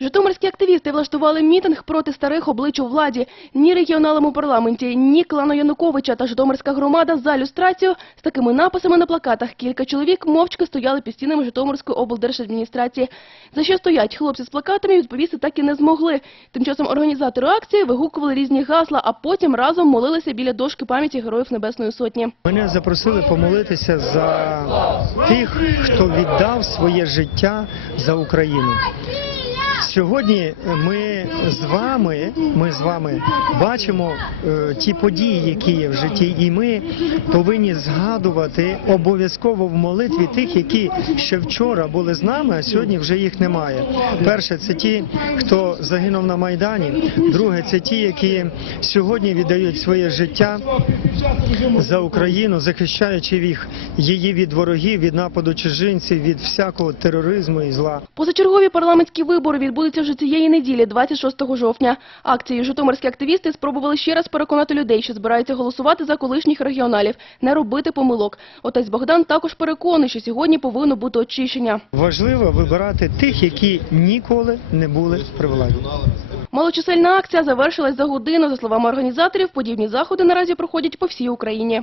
Житомирські активісти влаштували мітинг проти старих облич у владі. Ні регіоналам парламенті, ні клану Януковича та Житомирська громада за люстрацію з такими написами на плакатах. Кілька чоловік мовчки стояли під стінами Житомирської облдержадміністрації. За що стоять хлопці з плакатами, відповісти так і не змогли. Тим часом організатори акції вигукували різні гасла, а потім разом молилися біля дошки пам'яті Героїв Небесної Сотні. Мене запросили помолитися за тих, хто віддав своє життя за Україну. Сьогодні ми з вами, ми з вами бачимо е, ті події, які є в житті, і ми повинні згадувати обов'язково в молитві тих, які ще вчора були з нами, а сьогодні вже їх немає. Перше, це ті, хто загинув на майдані. Друге, це ті, які сьогодні віддають своє життя за Україну, захищаючи їх її від ворогів, від нападу чужинців, від всякого тероризму і зла. Позачергові парламентські вибори відбудуться вже цієї неділі, 26 жовтня. Акцією житомирські активісти спробували ще раз переконати людей, що збираються голосувати за колишніх регіоналів, не робити помилок. Отець Богдан також переконаний, що сьогодні повинно бути очищення. Важливо вибирати тих, які ніколи не були при владі. Малочисельна акція завершилась за годину. За словами організаторів, подібні заходи наразі проходять по всій Україні.